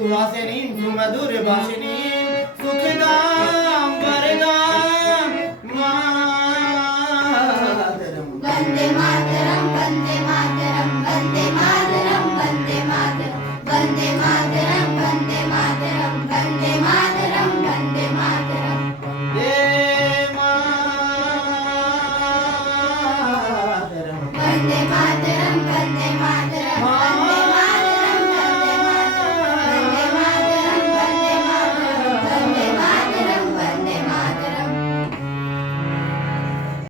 सुहासिनीं सुमधुर भाषिणीं सुखदां वरदां मातरं वन्दे मातरं वन्दे मातरं वन्दे मातरं वन्दे मातरं वन्दे मातरं वन्दे मातरं वन्दे मातरं वन्दे मातरं वन्दे मातरं वन्दे मातरं